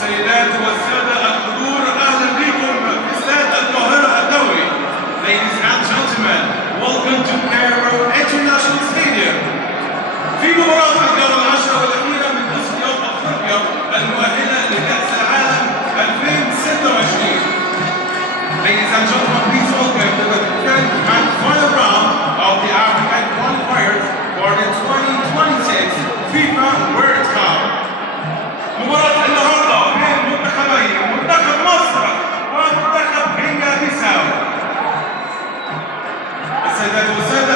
السيدات والسادة الحضور، أهلا بكم في استاد القاهرة الدولي. Ladies and gentlemen, welcome to Cairo International Stadium. في مباراة الجولة العشرة والأخيرة من تصفيات أفريقيا المؤهلة لكأس العالم 2026. Ladies and gentlemen, please welcome to the 10th and final round of the African qualifiers for the 2026 FIFA World Cup. مباراة النهارده بين منتخبين، منتخب مصر ومنتخب غينيا بيساو. السيدات والسادة